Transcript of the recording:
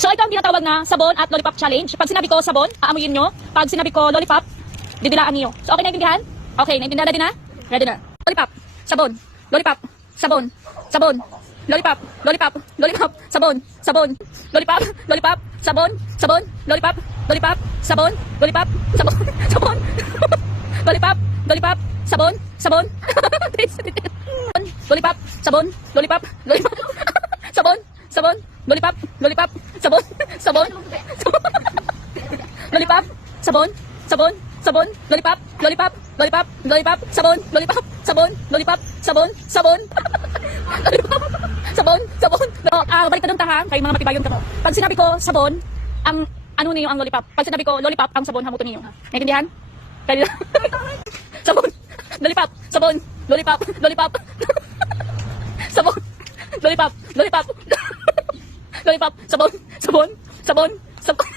So ito ang tinatawag na sabon at lollipop challenge. Pag sinabi ko sabon, aamuyin nyo. Pag sinabi ko lollipop, didilaan niyo. So okay, naintindihan? Okay, naintindihan, ready na? Ready na. Lollipop, sabon, lollipop, sabon, sabon, lollipop, lollipop, lollipop, sabon, sabon, lollipop, lollipop, sabon, sabon, lollipop, lollipop, sabon, lollipop, sabon, sabon, lollipop, lollipop, sabon, sabon, lollipop, sabon, lollipop, lollipop, sabon, sabon, lollipop, lollipop, sabon, sabon, lollipop, sabon, sabon, sabon, lollipop, lollipop, lollipop, lollipop, sabon, lollipop, sabon, lollipop, sabon, sabon, lollipop, sabon, sabon. Balik na dun tahan, kayo mga matibayon ka mo. Pag sinabi ko sabon, ang ano niyo ang lollipop. Pag sinabi ko lollipop, ang sabon hamutin niyo. Naintindihan? Kaya sabon, lollipop, sabon, lollipop, lollipop, sabon, lollipop, lollipop, lollipop, sabon, sabon, sabon, sabon.